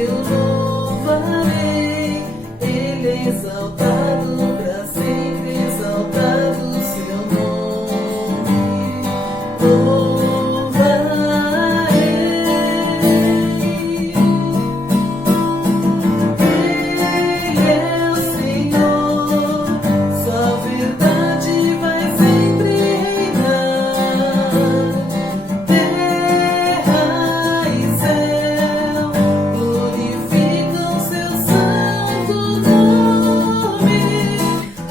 eu louvarei, Ele é exaltado para sempre, exaltado o seu nome. Louvarei, Ele é o Senhor, sua verdade vai sempre reinar. Terra e céu glorificam seu santo nome.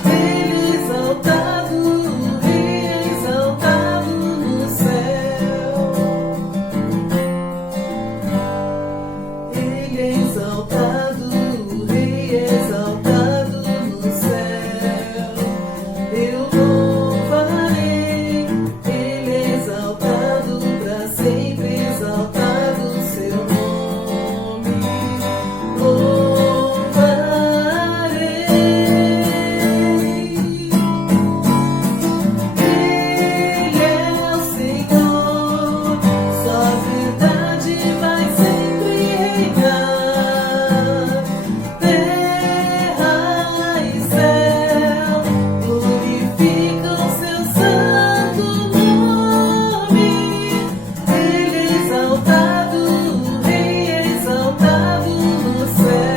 Ele é exaltado, o Rei é exaltado no céu. Ele é exaltado, o Rei é exaltado no céu. Eu louvarei, Ele é exaltado para sempre, exaltado o seu nome. Louvarei, Ele é o Senhor, sua verdade vai sempre reinar. Terra e céu glorificam seu santo nome. Ele é exaltado, o Rei é exaltado no céu.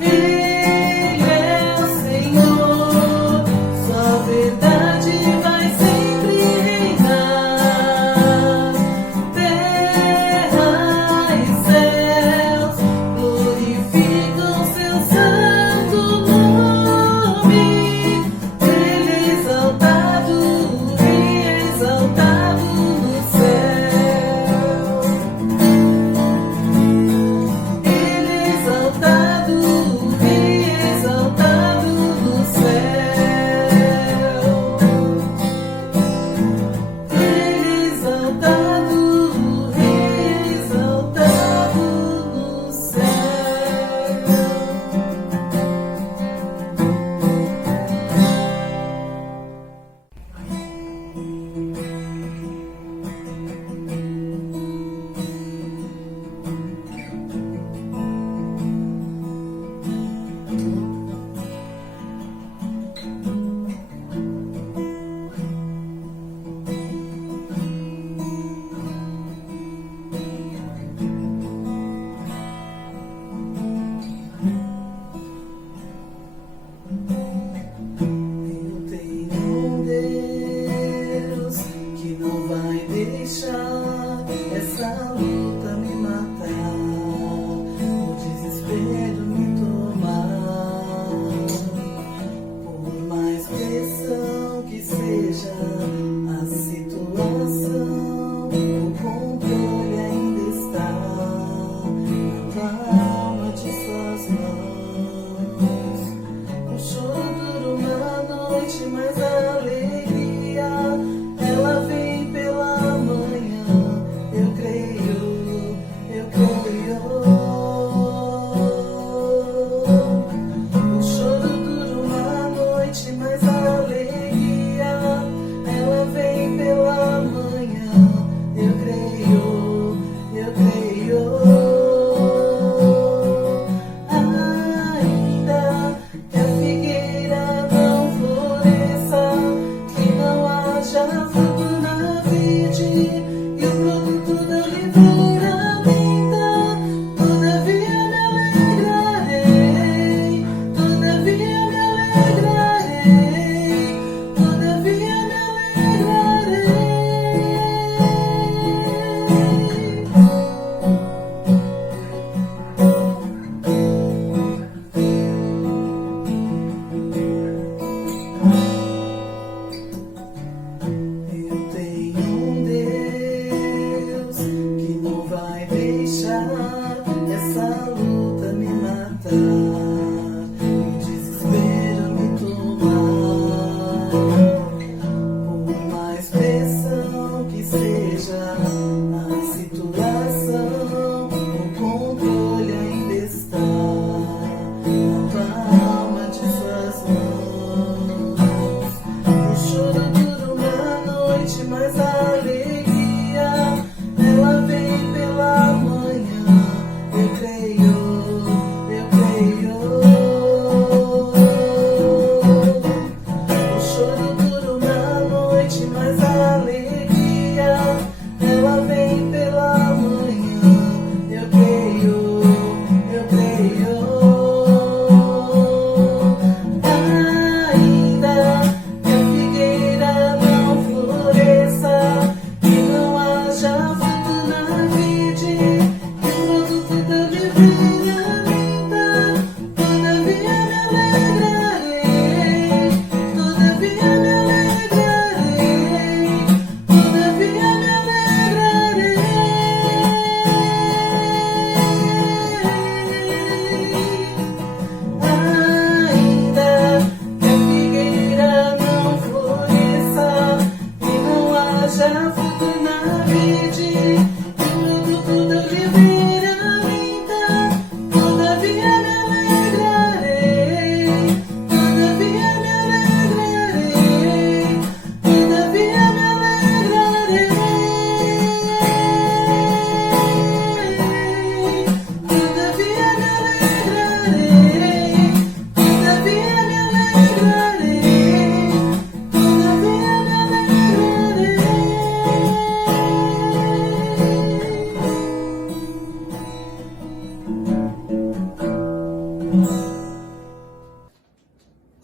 Ele é o Senhor, sua verdade vai sempre reinar. Terra e céus glorificam seu santo nome. Ele é exaltado, o Rei é exaltado no céu. Ele é exaltado, o Rei é exaltado no céu. Ele é exaltado, o Rei é exaltado no Eu tenho um Deus que não vai deixar essa luta me matar, o desespero me tomar. Por mais pressão que seja a situação, o controle ainda está na palma de suas mãos. O choro dura uma noite, mas a alegria ela vem pela manhã. Eu creio, eu creio. O choro dura uma noite, mas a alegria ela vem pela manhã. Eu creio, eu creio. Ainda que a figueira não floresça, que não haja fruto na vide e o produto da livramenta, todavia me alegrarei, todavia me alegrarei, todavia me alegrarei. Eu tenho um Deus que não vai deixar essa luta me matar, o desespero me tomar. Por mais pressão que seja a situação, o controle ainda está na palma de suas mãos. O choro dura uma noite, mas a alegria ela vem sede, e tudo viver aumenta. Todavia me alegrarei, todavia me alegrarei, todavia me alegrarei, todavia me alegrarei, todavia me alegrarei, todavia me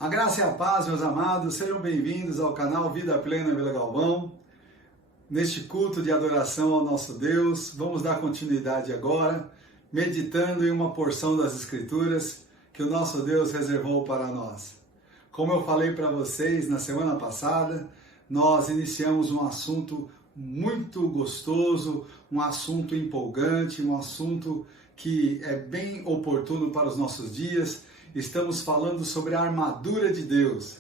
A graça e a paz, meus amados, sejam bem-vindos ao canal Vida Plena Vila Galvão. Neste culto de adoração ao nosso Deus, vamos dar continuidade agora, meditando em uma porção das Escrituras que o nosso Deus reservou para nós. Como eu falei para vocês na semana passada, nós iniciamos um assunto muito gostoso, um assunto empolgante, um assunto que é bem oportuno para os nossos dias. Estamos falando sobre a armadura de Deus.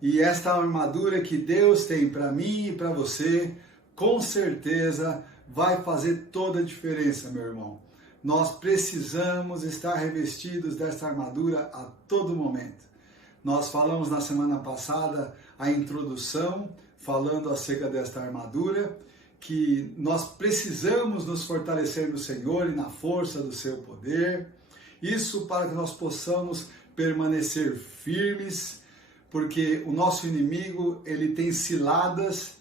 E esta armadura que Deus tem para mim e para você, com certeza vai fazer toda a diferença, meu irmão. Nós precisamos estar revestidos desta armadura a todo momento. Nós falamos na semana passada a introdução, falando acerca desta armadura, que nós precisamos nos fortalecer no Senhor e na força do seu poder. Isso para que nós possamos permanecer firmes, porque o nosso inimigo, ele tem ciladas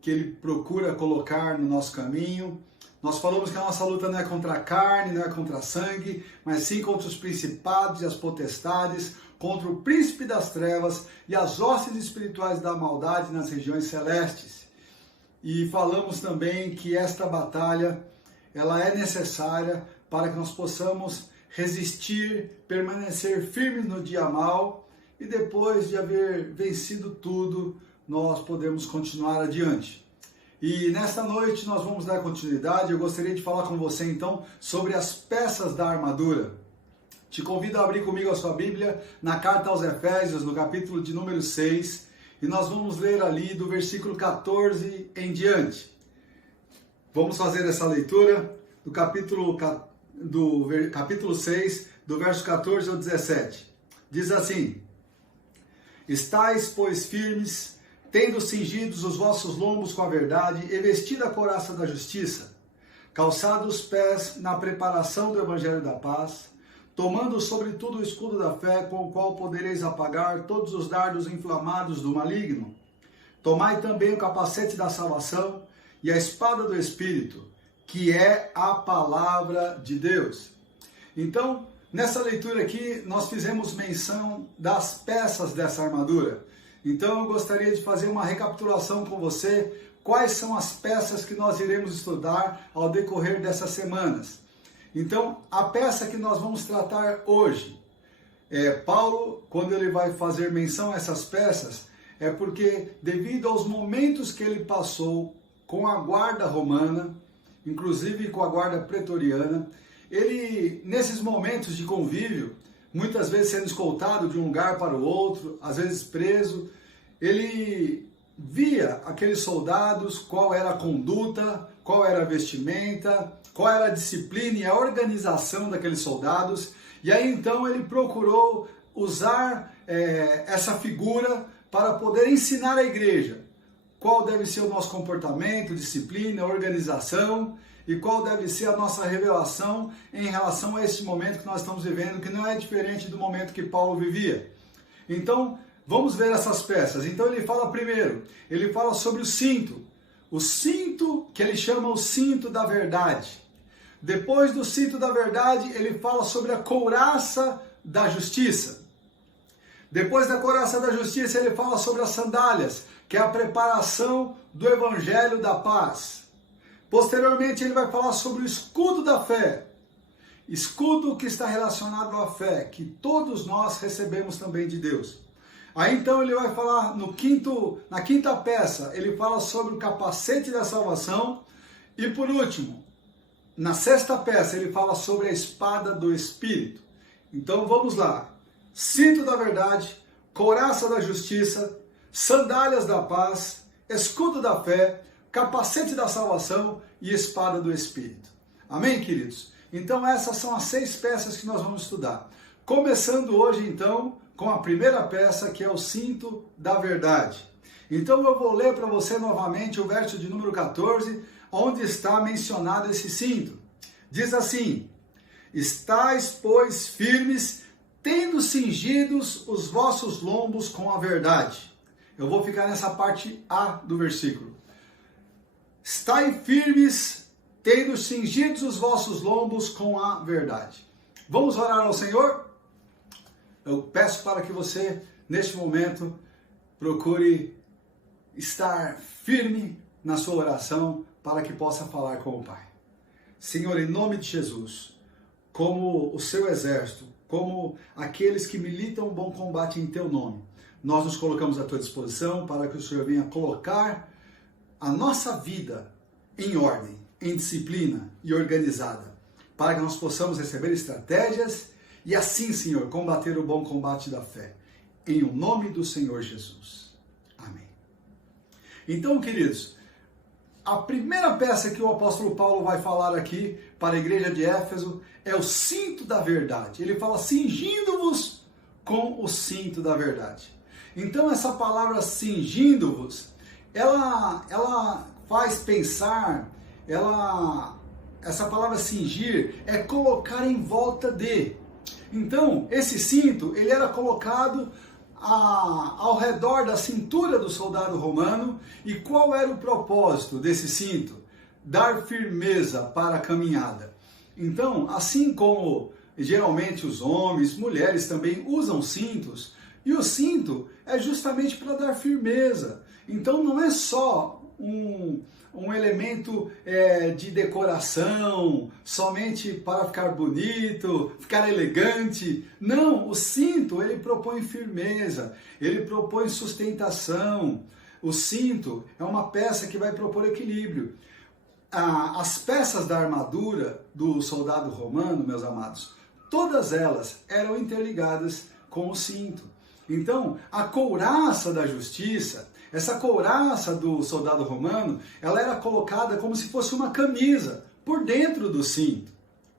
que ele procura colocar no nosso caminho. Nós falamos que a nossa luta não é contra a carne, não é contra sangue, mas sim contra os principados e as potestades, contra o príncipe das trevas e as hostes espirituais da maldade nas regiões celestes. E falamos também que esta batalha, ela é necessária para que nós possamos resistir, permanecer firmes no dia mal, e depois de haver vencido tudo, nós podemos continuar adiante. E nesta noite nós vamos dar continuidade. Eu gostaria de falar com você então sobre as peças da armadura. Te convido a abrir comigo a sua Bíblia na carta aos Efésios, no capítulo de número 6, e nós vamos ler ali do versículo 14 em diante. Vamos fazer essa leitura do capítulo 6, do verso 14 ao 17. Diz assim: Estais, pois, firmes, tendo cingidos os vossos lombos com a verdade, e vestida a couraça da justiça, calçados os pés na preparação do evangelho da paz, tomando sobretudo o escudo da fé, com o qual podereis apagar todos os dardos inflamados do maligno. Tomai também o capacete da salvação e a espada do Espírito, que é a palavra de Deus. Então, nessa leitura aqui, nós fizemos menção das peças dessa armadura. Então, eu gostaria de fazer uma recapitulação com você, quais são as peças que nós iremos estudar ao decorrer dessas semanas. Então, a peça que nós vamos tratar hoje, Paulo, quando ele vai fazer menção a essas peças, é porque devido aos momentos que ele passou com a guarda romana, inclusive com a guarda pretoriana, ele, nesses momentos de convívio, muitas vezes sendo escoltado de um lugar para o outro, às vezes preso, ele via aqueles soldados, qual era a conduta, qual era a vestimenta, qual era a disciplina e a organização daqueles soldados, e aí então ele procurou usar essa figura para poder ensinar a igreja qual deve ser o nosso comportamento, disciplina, organização, e qual deve ser a nossa revelação em relação a esse momento que nós estamos vivendo, que não é diferente do momento que Paulo vivia. Então, vamos ver essas peças. Então ele fala primeiro, ele fala sobre o cinto que ele chama o cinto da verdade. Depois do cinto da verdade, ele fala sobre a couraça da justiça. Depois da couraça da justiça, ele fala sobre as sandálias, que é a preparação do evangelho da paz. Posteriormente, ele vai falar sobre o escudo da fé. Escudo que está relacionado à fé, que todos nós recebemos também de Deus. Aí então ele vai falar na quinta peça, ele fala sobre o capacete da salvação. E por último, na sexta peça, ele fala sobre a espada do Espírito. Então vamos lá. Cinto da verdade, couraça da justiça, sandálias da paz, escudo da fé, capacete da salvação e espada do Espírito. Amém, queridos? Então essas são as 6 peças que nós vamos estudar. Começando hoje, então, com a primeira peça, que é o cinto da verdade. Então eu vou ler para você novamente o verso de número 14, onde está mencionado esse cinto. Diz assim: estais, pois, firmes, tendo cingidos os vossos lombos com a verdade. Eu vou ficar nessa parte A do versículo. Estai firmes, tendo cingidos os vossos lombos com a verdade. Vamos orar ao Senhor? Eu peço para que você, neste momento, procure estar firme na sua oração para que possa falar com o Pai. Senhor, em nome de Jesus, como o seu exército, como aqueles que militam o bom combate em teu nome, nós nos colocamos à tua disposição para que o Senhor venha colocar a nossa vida em ordem, em disciplina e organizada, para que nós possamos receber estratégias e assim, Senhor, combater o bom combate da fé. Em o nome do Senhor Jesus. Amém. Então, queridos, a primeira peça que o apóstolo Paulo vai falar aqui para a igreja de Éfeso é o cinto da verdade. Ele fala cingindo-vos com o cinto da verdade. Então essa palavra cingindo-vos, ela faz pensar, essa palavra cingir é colocar em volta de. Então esse cinto, ele era colocado ao redor da cintura do soldado romano. E qual era o propósito desse cinto? Dar firmeza para a caminhada. Então, assim como geralmente os homens, mulheres também usam cintos, e o cinto é justamente para dar firmeza. Então não é só um elemento de decoração, somente para ficar bonito, ficar elegante. Não, o cinto, ele propõe firmeza, ele propõe sustentação. O cinto é uma peça que vai propor equilíbrio. As peças da armadura do soldado romano, meus amados, todas elas eram interligadas com o cinto. Então, a couraça da justiça, essa couraça do soldado romano, ela era colocada como se fosse uma camisa por dentro do cinto,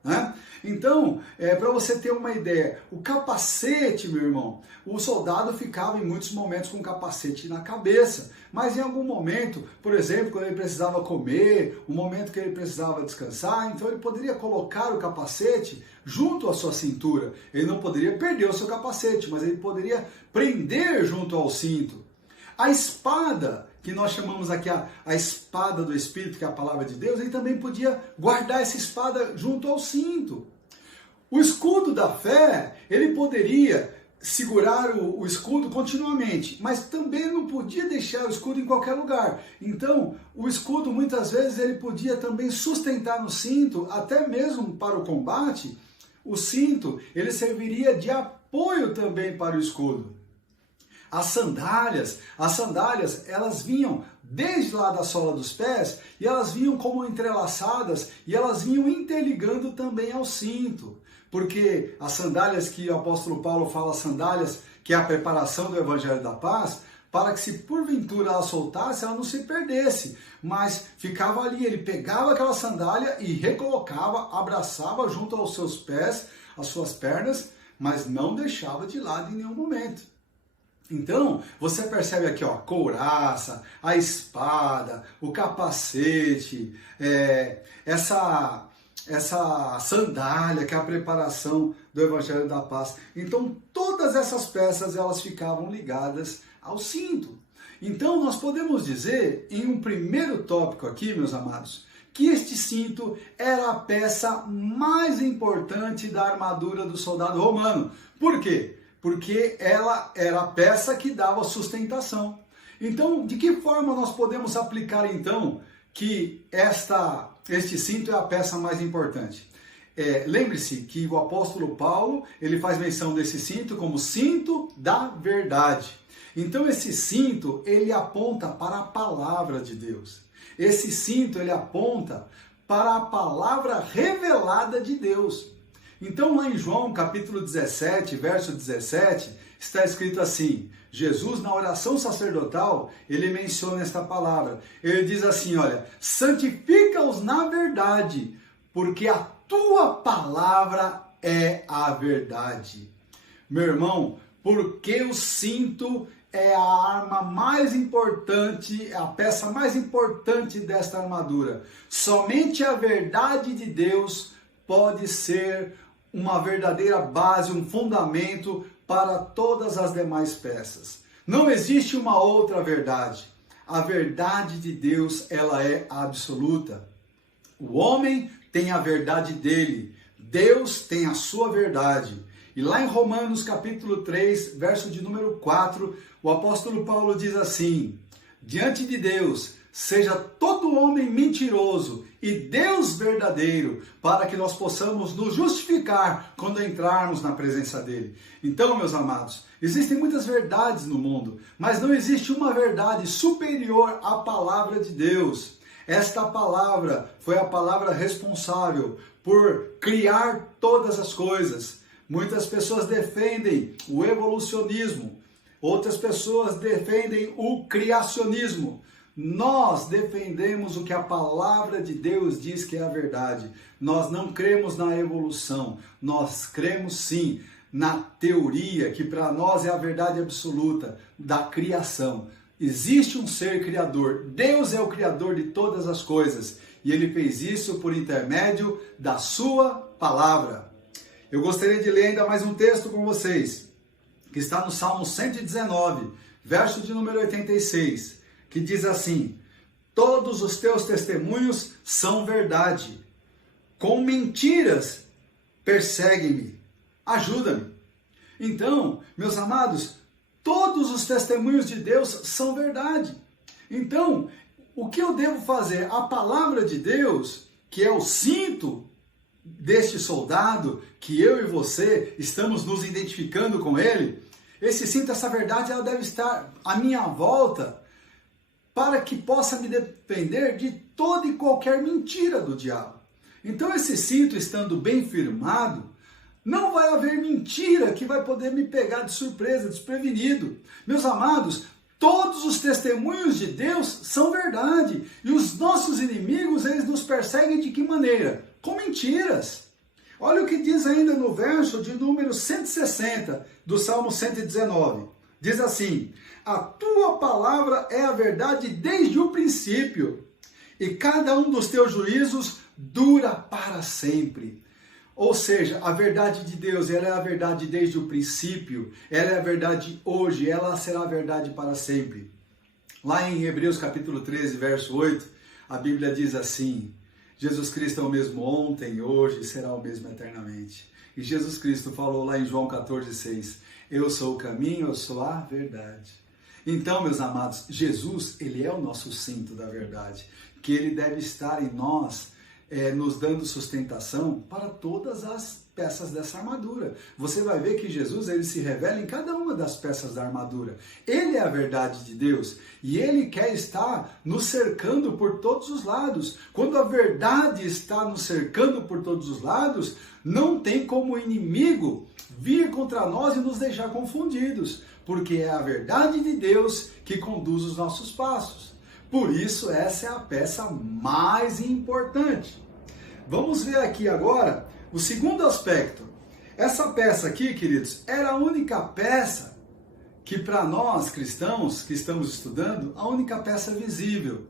né? Então, para você ter uma ideia, o capacete, meu irmão, o soldado ficava em muitos momentos com o capacete na cabeça, mas em algum momento, por exemplo, quando ele precisava comer, o momento que ele precisava descansar, então ele poderia colocar o capacete junto à sua cintura. Ele não poderia perder o seu capacete, mas ele poderia prender junto ao cinto. A espada, que nós chamamos aqui a espada do Espírito, que é a palavra de Deus, ele também podia guardar essa espada junto ao cinto. O escudo da fé, ele poderia segurar o escudo continuamente, mas também não podia deixar o escudo em qualquer lugar. Então, o escudo muitas vezes ele podia também sustentar no cinto, até mesmo para o combate. O cinto, ele serviria de apoio também para o escudo. As sandálias, elas vinham desde lá da sola dos pés e elas vinham como entrelaçadas e elas vinham interligando também ao cinto. Porque as sandálias que o apóstolo Paulo fala, sandálias que é a preparação do Evangelho da Paz, para que se porventura ela soltasse, ela não se perdesse, mas ficava ali, ele pegava aquela sandália e recolocava, abraçava junto aos seus pés, às suas pernas, mas não deixava de lado em nenhum momento. Então, você percebe aqui, ó, a couraça, a espada, o capacete, essa sandália, que é a preparação do Evangelho da Paz. Então, todas essas peças, elas ficavam ligadas ao cinto. Então, nós podemos dizer, em um primeiro tópico aqui, meus amados, que este cinto era a peça mais importante da armadura do soldado romano. Por quê? Porque ela era a peça que dava sustentação. Então, de que forma nós podemos aplicar, então, que este cinto é a peça mais importante? Lembre-se que o apóstolo Paulo, ele faz menção desse cinto como cinto da verdade. Então, esse cinto, ele aponta para a palavra de Deus. Esse cinto, ele aponta para a palavra revelada de Deus. Então, lá em João, capítulo 17, verso 17, está escrito assim: Jesus, na oração sacerdotal, ele menciona esta palavra. Ele diz assim, olha, santifica-os na verdade, porque a tua palavra é a verdade. Meu irmão, porque o cinto é a arma mais importante, a peça mais importante desta armadura. Somente a verdade de Deus pode ser uma verdadeira base, um fundamento para todas as demais peças. Não existe uma outra verdade. A verdade de Deus, ela é absoluta. O homem tem a verdade dele, Deus tem a sua verdade. E lá em Romanos capítulo 3, verso de número 4, o apóstolo Paulo diz assim: diante de Deus, seja todo homem mentiroso e Deus verdadeiro, para que nós possamos nos justificar quando entrarmos na presença dele. Então, meus amados, existem muitas verdades no mundo, mas não existe uma verdade superior à palavra de Deus. Esta palavra foi a palavra responsável por criar todas as coisas. Muitas pessoas defendem o evolucionismo, outras pessoas defendem o criacionismo. Nós defendemos o que a palavra de Deus diz que é a verdade. Nós não cremos na evolução, nós cremos sim na teoria, que para nós é a verdade absoluta da criação. Existe um ser criador, Deus é o criador de todas as coisas, e ele fez isso por intermédio da sua palavra. Eu gostaria de ler ainda mais um texto com vocês, que está no Salmo 119, verso de número 86, que diz assim: todos os teus testemunhos são verdade, com mentiras perseguem-me, ajuda-me. Então, meus amados, todos os testemunhos de Deus são verdade. Então, o que eu devo fazer? A palavra de Deus, que é o cinto deste soldado, que eu e você estamos nos identificando com ele, esse cinto, essa verdade, ela deve estar à minha volta, para que possa me defender de toda e qualquer mentira do diabo. Então, esse cinto estando bem firmado, não vai haver mentira que vai poder me pegar de surpresa, desprevenido. Meus amados, todos os testemunhos de Deus são verdade. E os nossos inimigos, eles nos perseguem de que maneira? Com mentiras. Olha o que diz ainda no verso de número 160 do Salmo 119. Diz assim: a tua palavra é a verdade desde o princípio, e cada um dos teus juízos dura para sempre. Ou seja, a verdade de Deus, ela é a verdade desde o princípio, ela é a verdade hoje, ela será a verdade para sempre. Lá em Hebreus capítulo 13, verso 8, a Bíblia diz assim: Jesus Cristo é o mesmo ontem, hoje e será o mesmo eternamente. E Jesus Cristo falou lá em João 14, 6, eu sou o caminho, eu sou a verdade. Então, meus amados, Jesus, ele é o nosso cinto da verdade, que ele deve estar em nós, nos dando sustentação para todas as peças dessa armadura. Você vai ver que Jesus, ele se revela em cada uma das peças da armadura. Ele é a verdade de Deus e ele quer estar nos cercando por todos os lados. Quando a verdade está nos cercando por todos os lados, não tem como o inimigo vir contra nós e nos deixar confundidos, porque é a verdade de Deus que conduz os nossos passos. Por isso, essa é a peça mais importante. Vamos ver aqui agora o segundo aspecto. Essa peça aqui, queridos, era a única peça que para nós cristãos que estamos estudando, a única peça visível.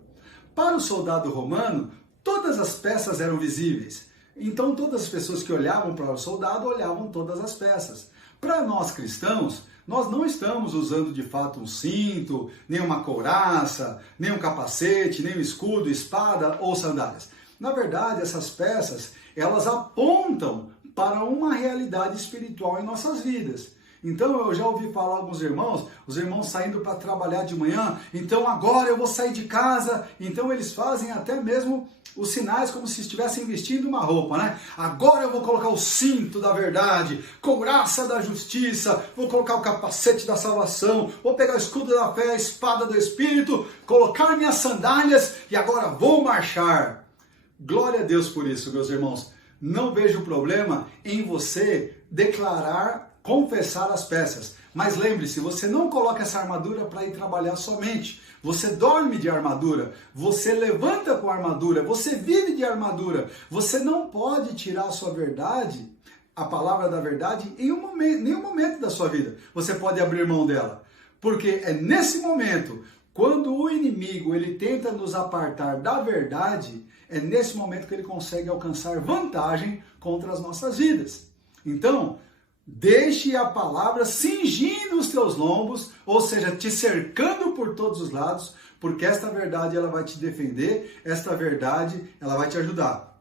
Para o soldado romano, todas as peças eram visíveis. Então, todas as pessoas que olhavam para o soldado olhavam todas as peças. Para nós cristãos, nós não estamos usando de fato um cinto, nem uma couraça, nem um capacete, nem um escudo, espada ou sandálias. Na verdade, essas peças, elas apontam para uma realidade espiritual em nossas vidas. Então, eu já ouvi falar alguns irmãos, os irmãos saindo para trabalhar de manhã, então agora eu vou sair de casa, então eles fazem até mesmo os sinais como se estivessem vestindo uma roupa, né? Agora eu vou colocar o cinto da verdade, couraça da justiça, vou colocar o capacete da salvação, vou pegar o escudo da fé, a espada do Espírito, colocar minhas sandálias e agora vou marchar. Glória a Deus por isso, meus irmãos. Não vejo problema em você declarar confessar as peças. Mas lembre-se, você não coloca essa armadura para ir trabalhar somente. Você dorme de armadura, você levanta com armadura, você vive de armadura. Você não pode tirar a sua verdade, a palavra da verdade, em nenhum momento da sua vida. Você pode abrir mão dela. Porque é nesse momento, quando o inimigo ele tenta nos apartar da verdade, é nesse momento que ele consegue alcançar vantagem contra as nossas vidas. Então, deixe a palavra cingindo os teus lombos, ou seja, te cercando por todos os lados, porque esta verdade ela vai te defender, esta verdade ela vai te ajudar.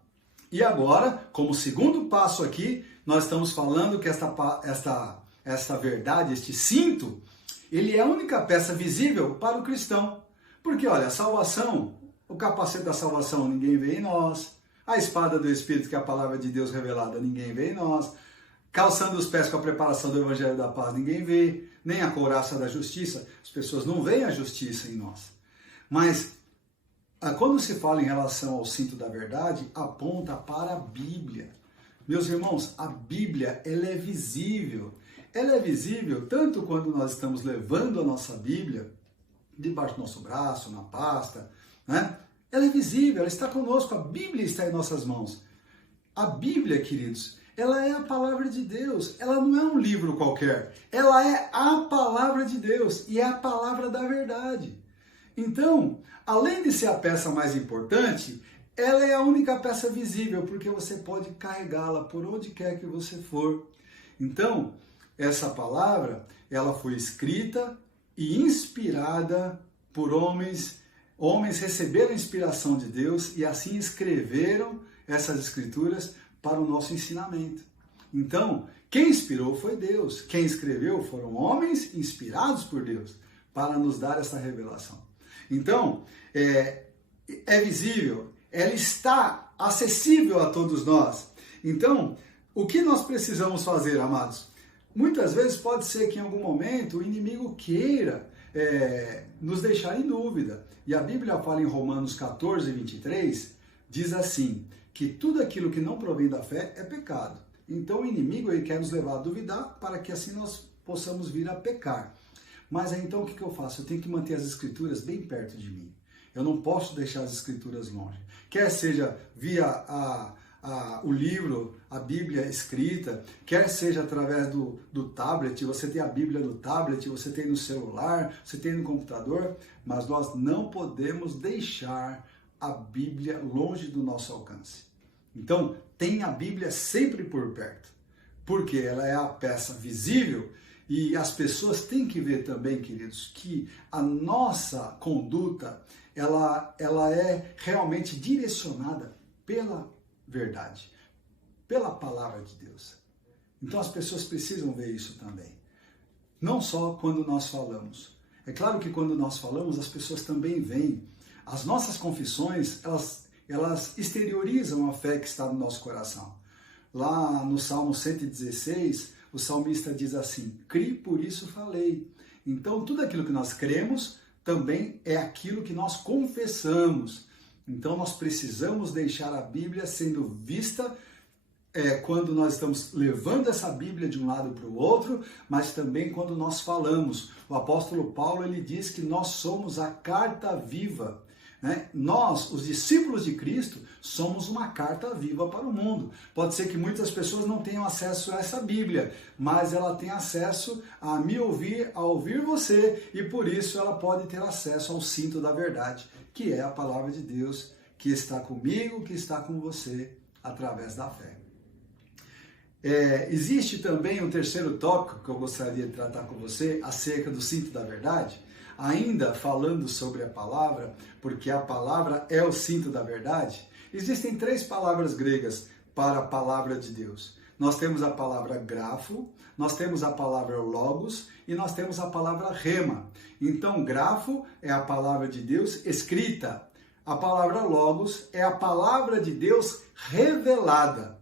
E agora, como segundo passo aqui, nós estamos falando que esta verdade, este cinto, ele é a única peça visível para o cristão. Porque, olha, a salvação, o capacete da salvação ninguém vê em nós, a espada do Espírito, que é a palavra de Deus revelada, ninguém vê em nós, calçando os pés com a preparação do Evangelho da Paz, ninguém vê, nem a couraça da justiça, as pessoas não veem a justiça em nós. Mas, quando se fala em relação ao cinto da verdade, aponta para a Bíblia. Meus irmãos, a Bíblia, ela é visível. Ela é visível tanto quando nós estamos levando a nossa Bíblia debaixo do nosso braço, na pasta, né? Ela é visível, ela está conosco, a Bíblia está em nossas mãos. A Bíblia, queridos, ela é a palavra de Deus, ela não é um livro qualquer, ela é a palavra de Deus e é a palavra da verdade. Então, além de ser a peça mais importante, ela é a única peça visível, porque você pode carregá-la por onde quer que você for. Então, essa palavra, ela foi escrita e inspirada por homens. Homens receberam a inspiração de Deus e assim escreveram essas escrituras para o nosso ensinamento. Então, quem inspirou foi Deus. Quem escreveu foram homens inspirados por Deus para nos dar essa revelação. Então, é visível, ela está acessível a todos nós. Então, o que nós precisamos fazer, amados? Muitas vezes pode ser que em algum momento o inimigo queira nos deixar em dúvida. E a Bíblia fala em Romanos 14, 23, diz assim, que tudo aquilo que não provém da fé é pecado. Então o inimigo ele quer nos levar a duvidar para que assim nós possamos vir a pecar. Mas aí, então o que eu faço? Eu tenho que manter as escrituras bem perto de mim. Eu não posso deixar as escrituras longe. Quer seja via o livro, a Bíblia escrita, quer seja através do tablet, você tem a Bíblia no tablet, você tem no celular, você tem no computador, mas nós não podemos deixar a Bíblia longe do nosso alcance. Então, tenha a Bíblia sempre por perto, porque ela é a peça visível e as pessoas têm que ver também, queridos, que a nossa conduta, ela é realmente direcionada pela verdade, pela palavra de Deus. Então as pessoas precisam ver isso também. Não só quando nós falamos. É claro que quando nós falamos, as pessoas também veem. As nossas confissões, elas exteriorizam a fé que está no nosso coração. Lá no Salmo 116, o salmista diz assim, cri, por isso falei. Então tudo aquilo que nós cremos também é aquilo que nós confessamos. Então nós precisamos deixar a Bíblia sendo vista quando nós estamos levando essa Bíblia de um lado para o outro, mas também quando nós falamos. O apóstolo Paulo ele diz que nós somos a carta viva. Né? Nós, os discípulos de Cristo, somos uma carta viva para o mundo. Pode ser que muitas pessoas não tenham acesso a essa Bíblia, mas ela tem acesso a me ouvir, a ouvir você, e por isso ela pode ter acesso ao cinto da verdade, que é a palavra de Deus, que está comigo, que está com você, através da fé. Existe também um terceiro tópico que eu gostaria de tratar com você, acerca do cinto da verdade, ainda falando sobre a palavra, porque a palavra é o cinto da verdade. Existem 3 palavras gregas para a palavra de Deus. Nós temos a palavra grafo, nós temos a palavra logos e nós temos a palavra rema. Então, grafo é a palavra de Deus escrita. A palavra logos é a palavra de Deus revelada.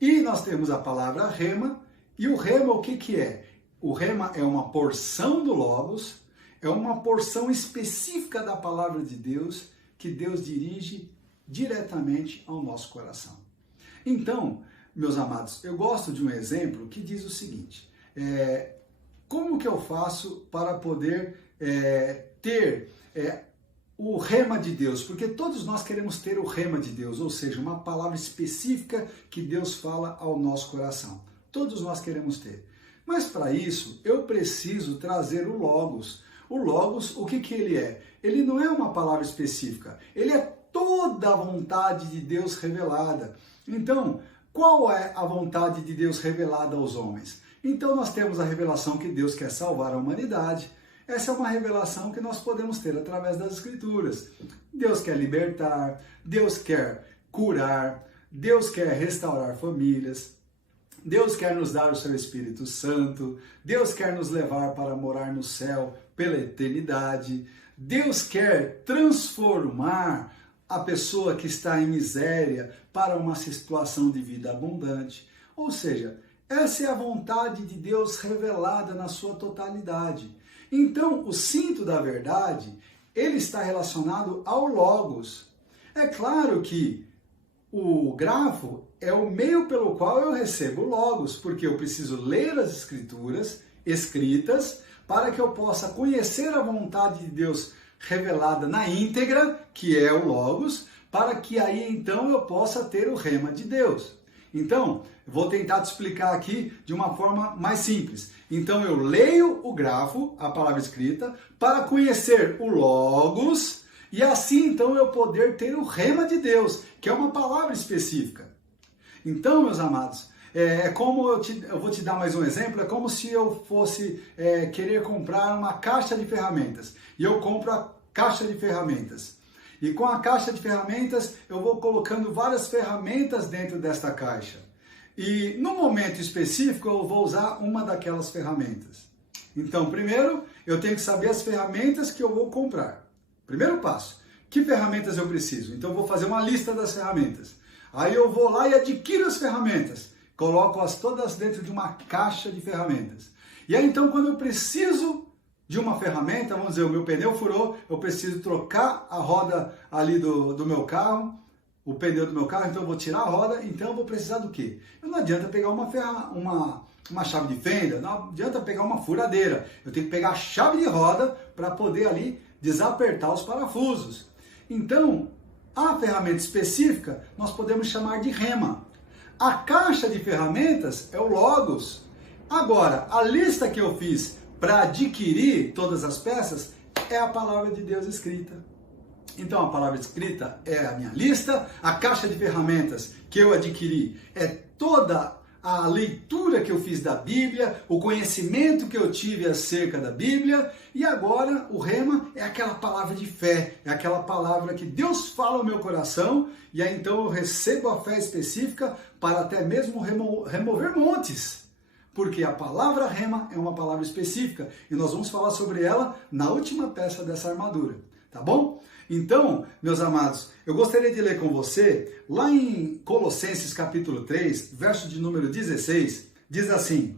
E nós temos a palavra rema. E o rema o que é? O rema é uma porção do logos, é uma porção específica da palavra de Deus que Deus dirige diretamente ao nosso coração. Então, meus amados, eu gosto de um exemplo que diz o seguinte. como que eu faço para poder ter o rema de Deus? Porque todos nós queremos ter o rema de Deus, ou seja, uma palavra específica que Deus fala ao nosso coração. Todos nós queremos ter. Mas para isso, eu preciso trazer o Logos. O Logos, o que ele é? Ele não é uma palavra específica, ele é toda a vontade de Deus revelada. Então, qual é a vontade de Deus revelada aos homens? Então nós temos a revelação que Deus quer salvar a humanidade. Essa é uma revelação que nós podemos ter através das Escrituras. Deus quer libertar, Deus quer curar, Deus quer restaurar famílias, Deus quer nos dar o seu Espírito Santo, Deus quer nos levar para morar no céu pela eternidade, Deus quer transformar a pessoa que está em miséria para uma situação de vida abundante. Ou seja, essa é a vontade de Deus revelada na sua totalidade. Então, o cinto da verdade, ele está relacionado ao Logos. É claro que o grafo é o meio pelo qual eu recebo o Logos, porque eu preciso ler as Escrituras escritas para que eu possa conhecer a vontade de Deus revelada na íntegra, que é o Logos, para que aí então eu possa ter o rema de Deus. Então, vou tentar te explicar aqui de uma forma mais simples. Então, eu leio o grafo, a palavra escrita, para conhecer o Logos, e assim então eu poder ter o rema de Deus, que é uma palavra específica. Então, meus amados, como eu vou te dar mais um exemplo, é como se eu fosse querer comprar uma caixa de ferramentas, e eu compro a caixa de ferramentas. E com a caixa de ferramentas, eu vou colocando várias ferramentas dentro desta caixa. E no momento específico, eu vou usar uma daquelas ferramentas. Então, primeiro, eu tenho que saber as ferramentas que eu vou comprar. Primeiro passo, que ferramentas eu preciso? Então, eu vou fazer uma lista das ferramentas. Aí eu vou lá e adquiro as ferramentas. Coloco-as todas dentro de uma caixa de ferramentas. E aí, então, quando eu preciso de uma ferramenta, vamos dizer, o meu pneu furou, eu preciso trocar a roda ali do meu carro, o pneu do meu carro, então eu vou tirar a roda, então eu vou precisar do quê? Não adianta pegar uma chave de fenda, não adianta pegar uma furadeira, eu tenho que pegar a chave de roda para poder ali desapertar os parafusos. Então, a ferramenta específica nós podemos chamar de rema. A caixa de ferramentas é o Logos. Agora, a lista que eu fiz para adquirir todas as peças é a palavra de Deus escrita. Então a palavra escrita é a minha lista, a caixa de ferramentas que eu adquiri é toda a leitura que eu fiz da Bíblia, o conhecimento que eu tive acerca da Bíblia, e agora o rema é aquela palavra de fé, é aquela palavra que Deus fala ao meu coração, e aí então eu recebo a fé específica para até mesmo remover montes. Porque a palavra rema é uma palavra específica e nós vamos falar sobre ela na última peça dessa armadura, tá bom? Então, meus amados, eu gostaria de ler com você, lá em Colossenses capítulo 3, verso de número 16, diz assim: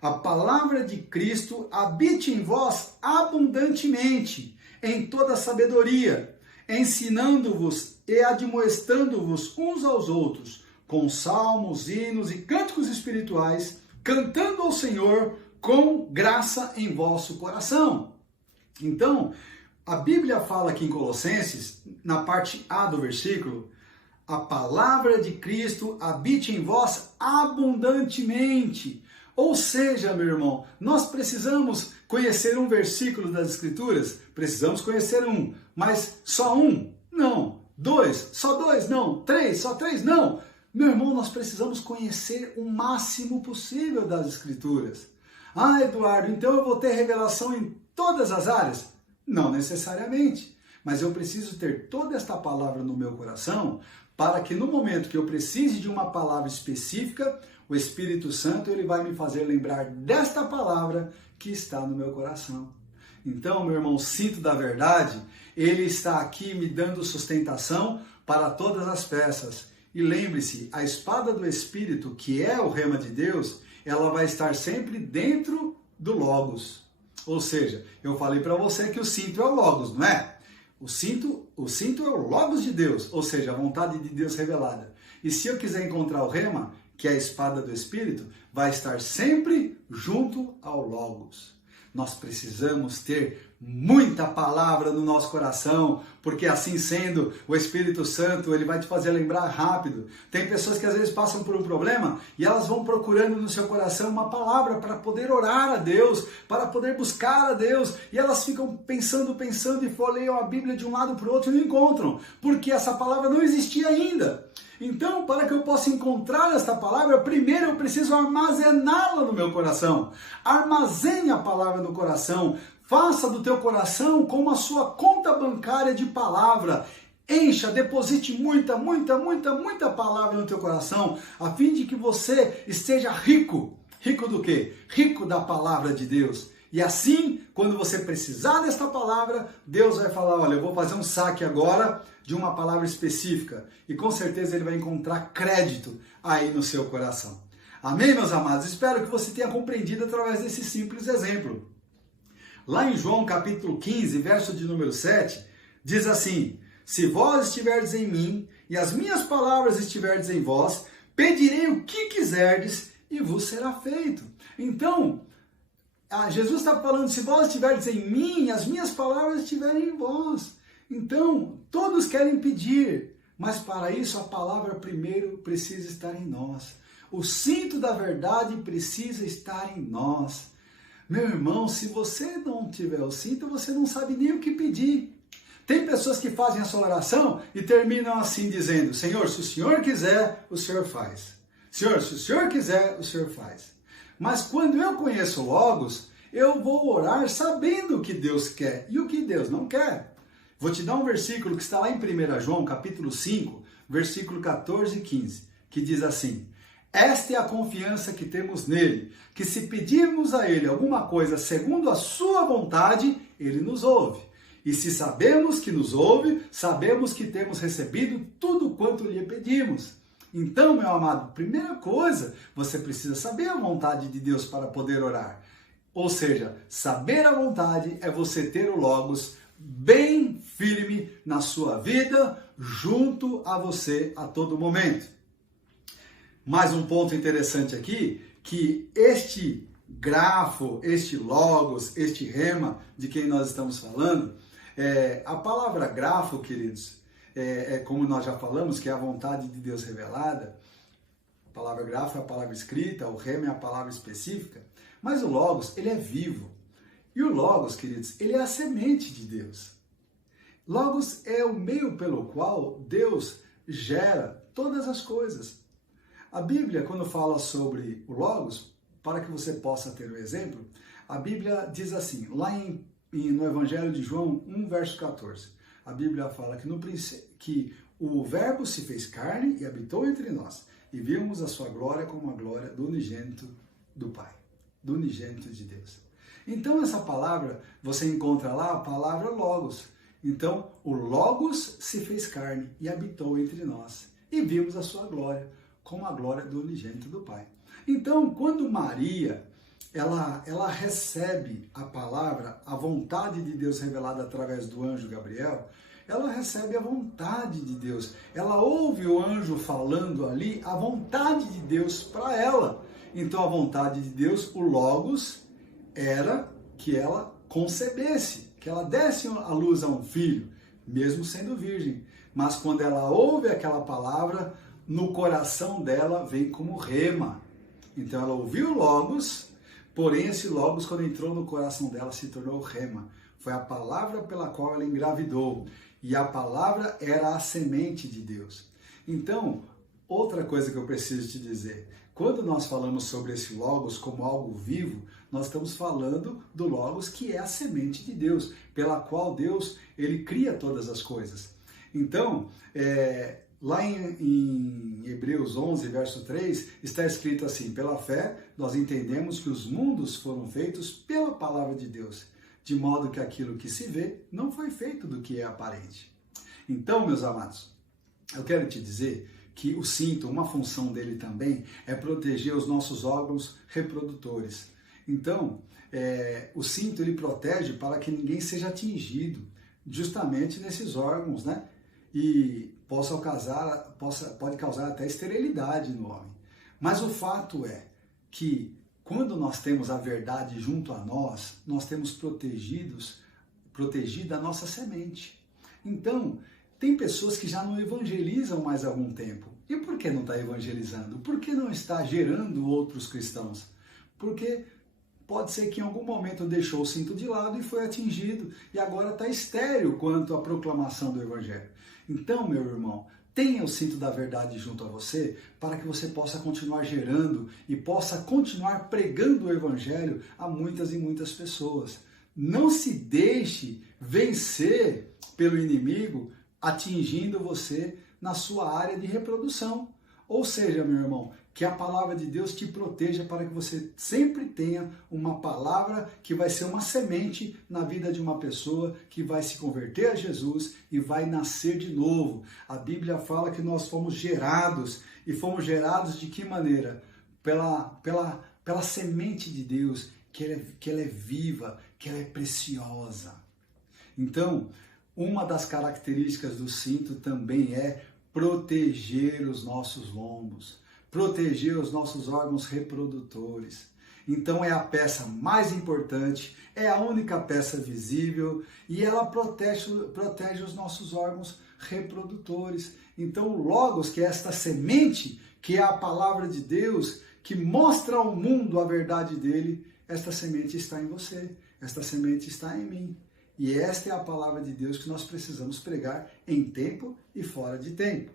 a palavra de Cristo habite em vós abundantemente, em toda sabedoria, ensinando-vos e admoestando-vos uns aos outros, com salmos, hinos e cânticos espirituais, cantando ao Senhor com graça em vosso coração. Então, a Bíblia fala aqui em Colossenses, na parte A do versículo, a palavra de Cristo habite em vós abundantemente. Ou seja, meu irmão, nós precisamos conhecer um versículo das Escrituras? Precisamos conhecer um, mas só um? Não. Dois? Só dois? Não. Três? Só três? Não. Meu irmão, nós precisamos conhecer o máximo possível das Escrituras. Ah, Eduardo, então eu vou ter revelação em todas as áreas? Não necessariamente, mas eu preciso ter toda esta palavra no meu coração para que no momento que eu precise de uma palavra específica, o Espírito Santo ele vai me fazer lembrar desta palavra que está no meu coração. Então, meu irmão, o cinto da verdade, ele está aqui me dando sustentação para todas as peças. E lembre-se, a espada do Espírito, que é o rema de Deus, ela vai estar sempre dentro do Logos. Ou seja, eu falei para você que o cinto é o Logos, não é? O cinto é o Logos de Deus, ou seja, a vontade de Deus revelada. E se eu quiser encontrar o rema, que é a espada do Espírito, vai estar sempre junto ao Logos. Nós precisamos ter muita palavra no nosso coração, porque assim sendo, o Espírito Santo, ele vai te fazer lembrar rápido. Tem pessoas que às vezes passam por um problema e elas vão procurando no seu coração uma palavra para poder orar a Deus, para poder buscar a Deus, e elas ficam pensando e folheiam a Bíblia de um lado para o outro e não encontram, porque essa palavra não existia ainda. Então, para que eu possa encontrar esta palavra, primeiro eu preciso armazená-la no meu coração. Armazene a palavra no coração. Faça do teu coração como a sua conta bancária de palavra. Encha, deposite muita palavra no teu coração, a fim de que você esteja rico. Rico do quê? Rico da palavra de Deus. E assim, quando você precisar desta palavra, Deus vai falar, olha, eu vou fazer um saque agora de uma palavra específica. E com certeza ele vai encontrar crédito aí no seu coração. Amém, meus amados? Espero que você tenha compreendido através desse simples exemplo. Lá em João capítulo 15, verso de número 7, diz assim: se vós estiverdes em mim e as minhas palavras estiverdes em vós, pedirei o que quiserdes e vos será feito. Então, Jesus está falando, se vós estiverdes em mim, as minhas palavras estiverem em vós. Então, todos querem pedir, mas para isso a palavra primeiro precisa estar em nós. O cinto da verdade precisa estar em nós. Meu irmão, se você não tiver o cinto, você não sabe nem o que pedir. Tem pessoas que fazem essa oração e terminam assim dizendo, Senhor, se o Senhor quiser, o Senhor faz. Senhor, se o Senhor quiser, o Senhor faz. Mas quando eu conheço o Logos, eu vou orar sabendo o que Deus quer e o que Deus não quer. Vou te dar um versículo que está lá em 1 João, capítulo 5, versículo 14 e 15, que diz assim: esta é a confiança que temos nele, que se pedirmos a ele alguma coisa segundo a sua vontade, ele nos ouve. E se sabemos que nos ouve, sabemos que temos recebido tudo quanto lhe pedimos. Então, meu amado, primeira coisa, você precisa saber a vontade de Deus para poder orar. Ou seja, saber a vontade é você ter o Logos bem firme na sua vida, junto a você a todo momento. Mais um ponto interessante aqui, que este grafo, este Logos, este rema de quem nós estamos falando, a palavra grafo, queridos, como nós já falamos, que é a vontade de Deus revelada. A palavra grafo é a palavra escrita, o rema é a palavra específica, mas o Logos, ele é vivo. E o Logos, queridos, ele é a semente de Deus. Logos é o meio pelo qual Deus gera todas as coisas. A Bíblia, quando fala sobre o Logos, para que você possa ter o exemplo, a Bíblia diz assim, lá no Evangelho de João 1, verso 14, a Bíblia fala que o Verbo se fez carne e habitou entre nós, e vimos a sua glória como a glória do unigênito do Pai, do unigênito de Deus. Então essa palavra, você encontra lá a palavra Logos. Então o Logos se fez carne e habitou entre nós, e vimos a sua glória como a glória do unigênito do Pai. Então, quando Maria, ela recebe a palavra, a vontade de Deus revelada através do anjo Gabriel, ela recebe a vontade de Deus. Ela ouve o anjo falando ali a vontade de Deus para ela. Então, a vontade de Deus, o Logos, era que ela concebesse, que ela desse à luz a um filho, mesmo sendo virgem. Mas quando ela ouve aquela palavra, no coração dela vem como rema. Então ela ouviu o Logos, porém esse Logos, quando entrou no coração dela, se tornou rema. Foi a palavra pela qual ela engravidou. E a palavra era a semente de Deus. Então, outra coisa que eu preciso te dizer, quando nós falamos sobre esse Logos como algo vivo, nós estamos falando do Logos que é a semente de Deus, pela qual Deus, ele cria todas as coisas. Então, lá em Hebreus 11, verso 3, está escrito assim, pela fé nós entendemos que os mundos foram feitos pela palavra de Deus, de modo que aquilo que se vê não foi feito do que é aparente. Então, meus amados, eu quero te dizer que o cinto, uma função dele também, é proteger os nossos órgãos reprodutores. Então, o cinto ele protege para que ninguém seja atingido, justamente nesses órgãos, né? E pode causar até esterilidade no homem. Mas o fato é que quando nós temos a verdade junto a nós, nós temos protegida a nossa semente. Então, tem pessoas que já não evangelizam mais há algum tempo. E por que não está evangelizando? Por que não está gerando outros cristãos? Porque pode ser que em algum momento deixou o cinto de lado e foi atingido e agora está estéril quanto à proclamação do evangelho. Então, meu irmão, tenha o cinto da verdade junto a você para que você possa continuar gerando e possa continuar pregando o evangelho a muitas e muitas pessoas. Não se deixe vencer pelo inimigo atingindo você na sua área de reprodução. Ou seja, meu irmão, que a palavra de Deus te proteja para que você sempre tenha uma palavra que vai ser uma semente na vida de uma pessoa que vai se converter a Jesus e vai nascer de novo. A Bíblia fala que nós fomos gerados, e fomos gerados de que maneira? Pela semente de Deus, que ela é viva, que ela é preciosa. Então, uma das características do cinto também é proteger os nossos lombos, proteger os nossos órgãos reprodutores. Então é a peça mais importante, é a única peça visível e ela protege os nossos órgãos reprodutores. Então o Logos, que é esta semente, que é a palavra de Deus, que mostra ao mundo a verdade dele, esta semente está em você, esta semente está em mim. E esta é a palavra de Deus que nós precisamos pregar em tempo e fora de tempo.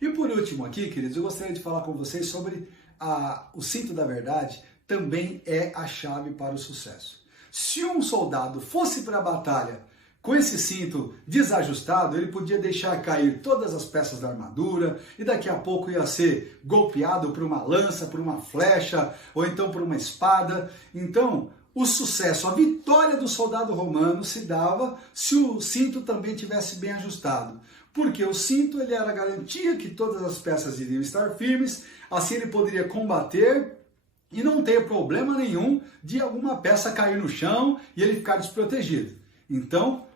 E por último aqui, queridos, eu gostaria de falar com vocês sobre o cinto da verdade, também é a chave para o sucesso. Se um soldado fosse para a batalha com esse cinto desajustado, ele podia deixar cair todas as peças da armadura e daqui a pouco ia ser golpeado por uma lança, por uma flecha ou então por uma espada. Então, o sucesso, a vitória do soldado romano se dava se o cinto também tivesse bem ajustado. Porque o cinto ele era a garantia que todas as peças iriam estar firmes, assim ele poderia combater e não ter problema nenhum de alguma peça cair no chão e ele ficar desprotegido. Então,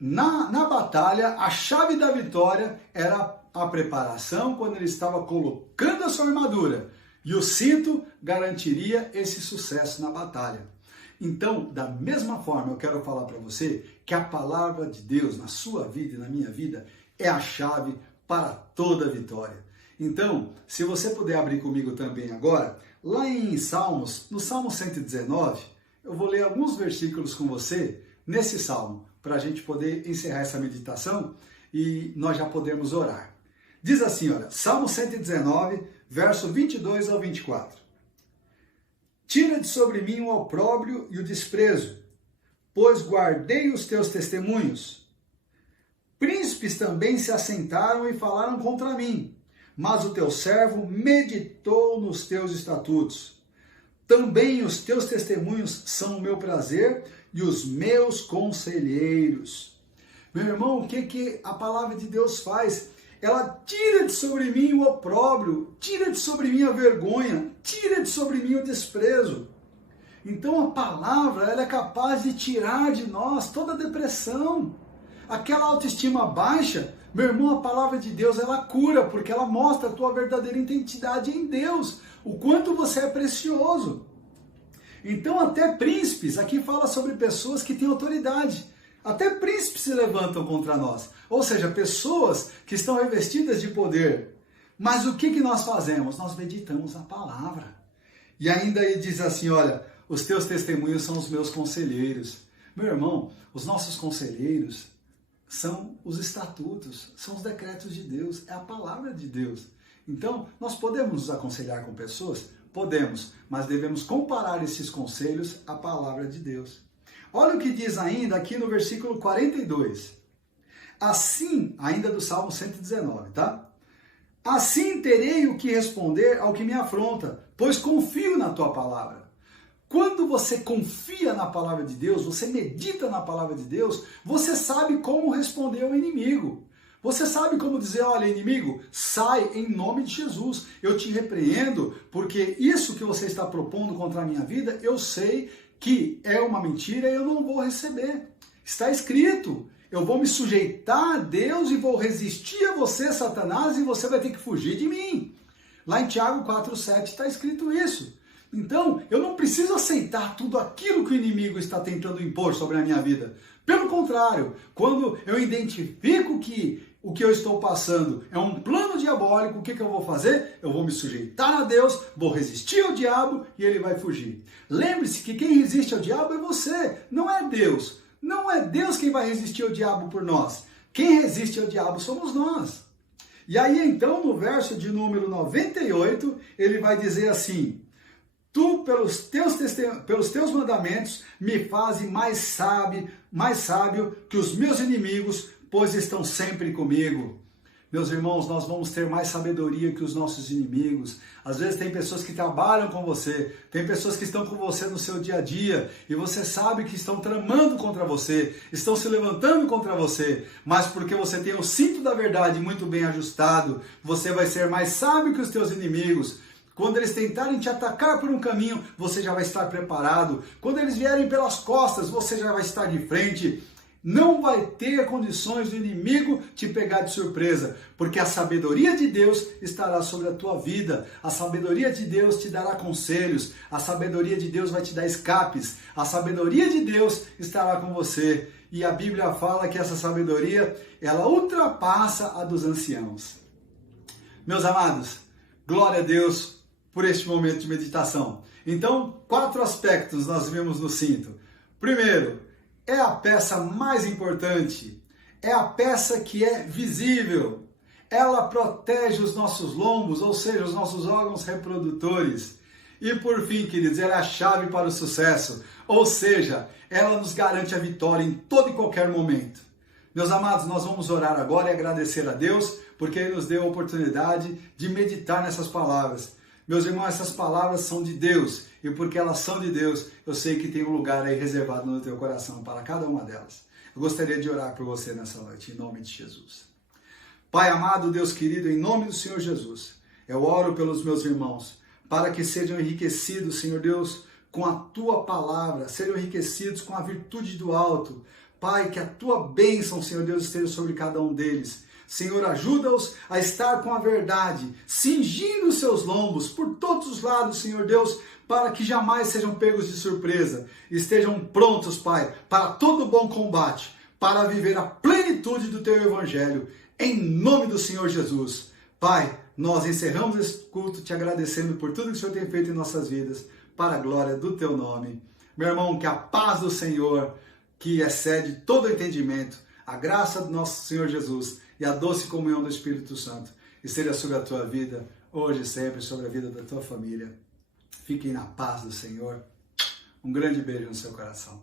na batalha, a chave da vitória era a preparação quando ele estava colocando a sua armadura. E o cinto garantiria esse sucesso na batalha. Então, da mesma forma, eu quero falar para você que a palavra de Deus na sua vida e na minha vida é a chave para toda vitória. Então, se você puder abrir comigo também agora, lá em Salmos, no Salmo 119, eu vou ler alguns versículos com você nesse Salmo, para a gente poder encerrar essa meditação e nós já podemos orar. Diz assim, olha, Salmo 119, verso 22 ao 24. Tira de sobre mim o opróbrio e o desprezo, pois guardei os teus testemunhos. Príncipes também se assentaram e falaram contra mim, mas o teu servo meditou nos teus estatutos. Também os teus testemunhos são o meu prazer e os meus conselheiros. Meu irmão, o que a palavra de Deus faz? Ela tira de sobre mim o opróbrio, tira de sobre mim a vergonha, tira de sobre mim o desprezo. Então a palavra ela é capaz de tirar de nós toda a depressão. Aquela autoestima baixa, meu irmão, a palavra de Deus ela cura, porque ela mostra a tua verdadeira identidade em Deus, o quanto você é precioso. Então até príncipes, aqui fala sobre pessoas que têm autoridade. Até príncipes se levantam contra nós. Ou seja, pessoas que estão revestidas de poder. Mas o que nós fazemos? Nós meditamos a palavra. E ainda ele diz assim, olha, os teus testemunhos são os meus conselheiros. Meu irmão, os nossos conselheiros são os estatutos, são os decretos de Deus, é a palavra de Deus. Então, nós podemos nos aconselhar com pessoas? Podemos, mas devemos comparar esses conselhos à palavra de Deus. Olha o que diz ainda aqui no versículo 42. Assim, ainda do Salmo 119, tá? Assim terei o que responder ao que me afronta, pois confio na tua palavra. Quando você confia na palavra de Deus, você medita na palavra de Deus, você sabe como responder ao inimigo. Você sabe como dizer, olha, inimigo, sai em nome de Jesus. Eu te repreendo, porque isso que você está propondo contra a minha vida, eu sei que é uma mentira e eu não vou receber. Está escrito, eu vou me sujeitar a Deus e vou resistir a você, Satanás, e você vai ter que fugir de mim. Lá em Tiago 4,7 está escrito isso. Então, eu não preciso aceitar tudo aquilo que o inimigo está tentando impor sobre a minha vida. Pelo contrário, quando eu identifico que o que eu estou passando é um plano diabólico, o que eu vou fazer? Eu vou me sujeitar a Deus, vou resistir ao diabo e ele vai fugir. Lembre-se que quem resiste ao diabo é você, não é Deus. Não é Deus quem vai resistir ao diabo por nós. Quem resiste ao diabo somos nós. E aí então, no verso de número 98, ele vai dizer assim: Tu, pelos teus mandamentos, me fazes mais sábio que os meus inimigos, pois estão sempre comigo. Meus irmãos, nós vamos ter mais sabedoria que os nossos inimigos. Às vezes tem pessoas que trabalham com você, tem pessoas que estão com você no seu dia a dia, e você sabe que estão tramando contra você, estão se levantando contra você, mas porque você tem o cinto da verdade muito bem ajustado, você vai ser mais sábio que os teus inimigos. Quando eles tentarem te atacar por um caminho, você já vai estar preparado. Quando eles vierem pelas costas, você já vai estar de frente. Não vai ter condições do inimigo te pegar de surpresa, porque a sabedoria de Deus estará sobre a tua vida. A sabedoria de Deus te dará conselhos. A sabedoria de Deus vai te dar escapes. A sabedoria de Deus estará com você. E a Bíblia fala que essa sabedoria, ela ultrapassa a dos anciãos. Meus amados, glória a Deus por este momento de meditação. Então, 4 aspectos nós vimos no cinto. Primeiro, é a peça mais importante, é a peça que é visível. Ela protege os nossos lombos, ou seja, os nossos órgãos reprodutores. E por fim, queridos, ela é a chave para o sucesso, ou seja, ela nos garante a vitória em todo e qualquer momento. Meus amados, nós vamos orar agora e agradecer a Deus, porque Ele nos deu a oportunidade de meditar nessas palavras. Meus irmãos, essas palavras são de Deus, e porque elas são de Deus, eu sei que tem um lugar aí reservado no teu coração para cada uma delas. Eu gostaria de orar por você nessa noite, em nome de Jesus. Pai amado, Deus querido, em nome do Senhor Jesus, eu oro pelos meus irmãos, para que sejam enriquecidos, Senhor Deus, com a Tua palavra, sejam enriquecidos com a virtude do alto. Pai, que a Tua bênção, Senhor Deus, esteja sobre cada um deles. Senhor, ajuda-os a estar com a verdade, cingindo os seus lombos por todos os lados, Senhor Deus, para que jamais sejam pegos de surpresa. Estejam prontos, Pai, para todo bom combate, para viver a plenitude do Teu Evangelho, em nome do Senhor Jesus. Pai, nós encerramos esse culto te agradecendo por tudo que o Senhor tem feito em nossas vidas, para a glória do Teu nome. Meu irmão, que a paz do Senhor, que excede todo entendimento, a graça do nosso Senhor Jesus e a doce comunhão do Espírito Santo esteja sobre a tua vida, hoje e sempre, sobre a vida da tua família. Fiquem na paz do Senhor. Um grande beijo no seu coração.